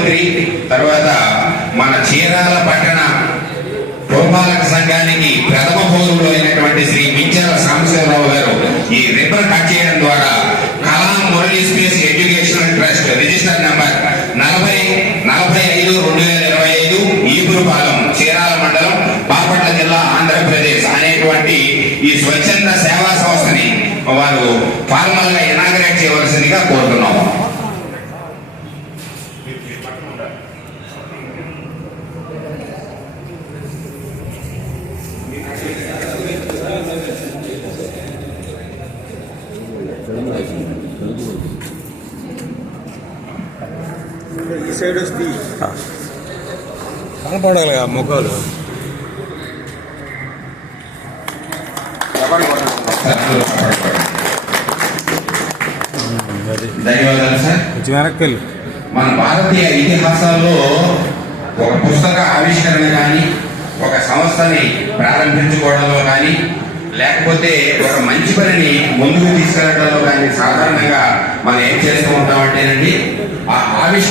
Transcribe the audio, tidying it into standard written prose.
ముఖ్యమంత్రి, తర్వాత మన చీరాల పట్టణ పురపాలక సంఘానికి ప్రథమ పౌరుడు అయినటువంటి శ్రీ మించాల సాంబశివరావు గారు ఈ రిబ్బన్ కట్ చేయడం ద్వారా Kalam Murali space educational trust register number 4045/2025 Epurupalem Chirala మండలం బాపట్ల జిల్లా ఆంధ్రప్రదేశ్ అనేటువంటి ఈ స్వచ్ఛంద సేవా సంస్థని వారు ఫార్మల్ గా ఇనాగరేట్ చేయవలసిందిగా కోరుతున్నాము. ఈ సైడ్ వస్తే కనపడాలి ముఖాలు. ధన్యవాదాలు సార్. వెనక్కి మన భారతీయ ఇతిహాసాల్లో ఒక పుస్తక ఆవిష్కరణ కానీ, ఒక సంస్థని ప్రారంభించుకోవడంలో కానీ, లేకపోతే ఒక మంచి పనిని ముందుకు తీసుకెళ్లడంలో కానీ సాధారణంగా మనం ఏం చేస్తూ ఉంటామంటేనండి, ఆ ఆవిష్కరణ